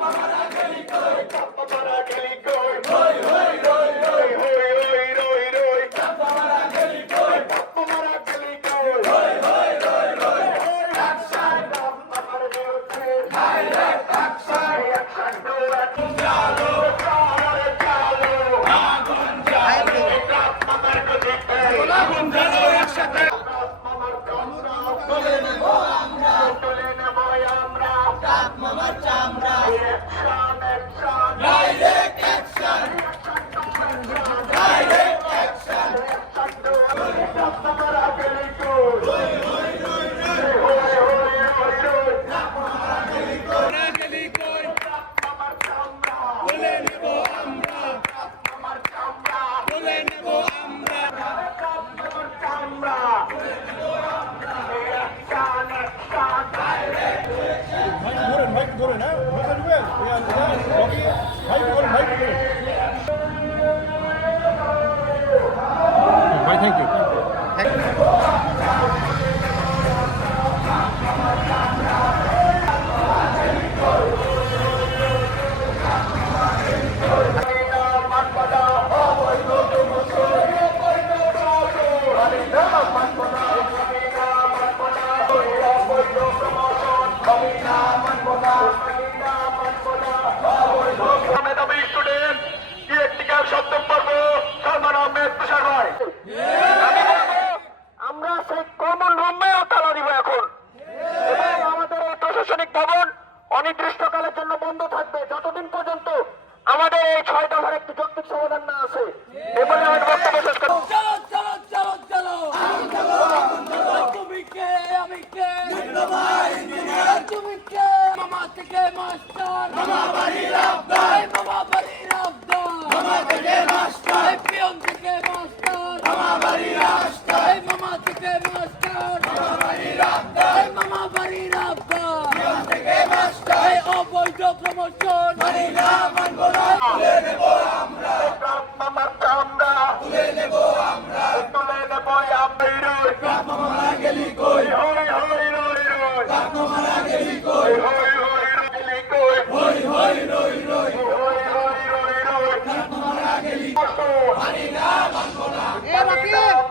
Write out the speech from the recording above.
Yapmadan gelik kalırken Ramachandra. ভাই ভাই প্রশাসনিক ভবন অনির্দিষ্টকালের জন্য বন্ধ থাকবে। যতদিন পর্যন্ত আমাদের এই ছয় দফার একটি যৌক্তিক সমাধান না আছে এবারে আমি বক্তব্য শেষ করব। তুমি কে? বৈধ প্রমোশন মানি না মানব না তুলে নেব আমরা মামারটা আমরা তুলে নেব আমরা তুলে নেব আমরা রই প্রাপ্ত মারা গেলি কই হই হই রই রই প্রাপ্ত মারা গেলি কই হই হই গেলি কই হই হই রই রই হই হই রই রই প্রাপ্ত মারা গেলি মানি না মানব না এ রাকিব।